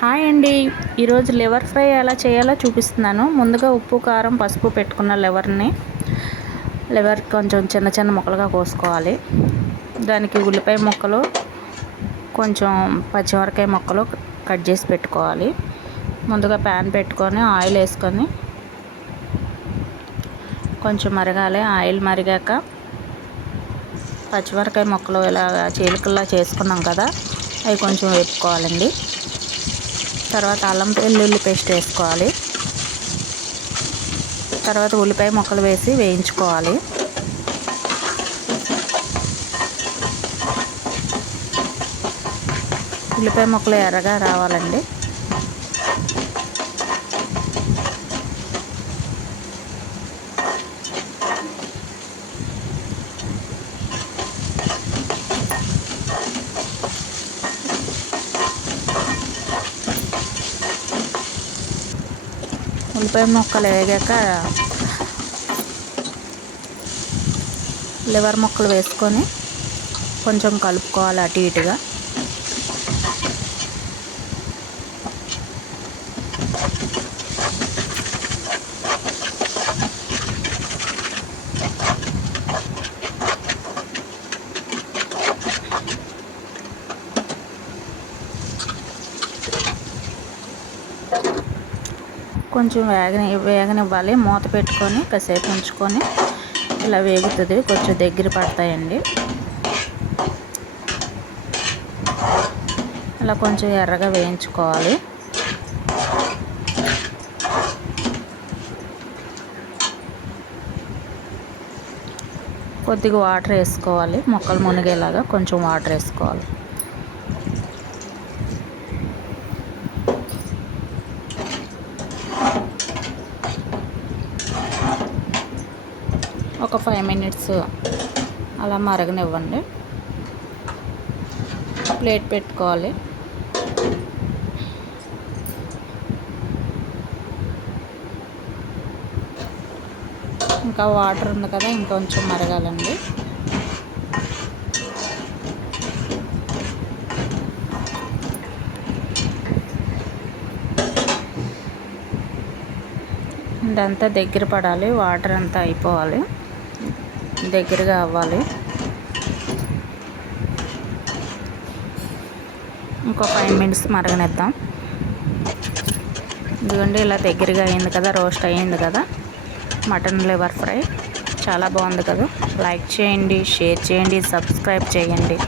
Hi అండి. ఈరోజు liver fry ఎలా చేయాలో చూపిస్తున్నాను. ముందుగా ఉప్పు కారం పసుపు పెట్టుకున్న లివర్ కొంచెం చిన్న చిన్న ముక్కలుగా కోసుకోవాలి. దానికి ఉల్లిపాయ ముక్కలు కొంచెం పచ్చిమిరపకాయ ముక్కలు కట్ చేసి పెట్టుకోవాలి. ముందుగా ప్యాన్ పెట్టుకొని ఆయిల్ వేసుకొని కొంచెం మరగాలి. ఆయిల్ మరిగాక పచ్చిమిరపకాయ ముక్కలు ఇలా చీలికల్లా చేసుకున్నాం కదా, అవి కొంచెం వేపుకోవాలండి. తర్వాత అల్లం వెల్లుల్లి పేస్ట్ వేసుకోవాలి. తర్వాత ఉల్లిపాయ ముక్కలు వేసి వేయించుకోవాలి. ఉల్లిపాయ ముక్కలు ఎర్రగా రావాలండి. ఉల్లిపాయ ముక్కలు వేగాక లివర్ ముక్కలు వేసుకొని కొంచెం కలుపుకోవాలి అటు ఇటుగా. కొంచెం వేగనివ్వాలి. మూత పెట్టుకొని కాసేపు ఉంచుకొని ఇలా వేగుతుంది. కొంచెం దగ్గర పడతాయండి. అలా కొంచెం ఎర్రగా వేయించుకోవాలి. కొద్దిగా వాటర్ వేసుకోవాలి. ముక్కలు మునిగేలాగా కొంచెం వాటర్ వేసుకోవాలి. ఒక 5 మినిట్స్ అలా మరగనివ్వండి. ప్లేట్ పెట్టుకోవాలి. ఇంకా వాటర్ ఉంది కదా, ఇంకొంచెం మరగాలండి. ఇదంతా దగ్గర పడాలి. వాటర్ అంతా అయిపోవాలి, దగ్గరగా అవ్వాలి. ఇంకో 5 మినిట్స్ మరగనిద్దాం. ఇదిగోండి ఇలా దగ్గరగా అయింది కదా, రోస్ట్ అయ్యింది కదా మటన్ లివర్ ఫ్రై. చాలా బాగుంది కదా. లైక్ చేయండి, షేర్ చేయండి, సబ్స్క్రైబ్ చేయండి.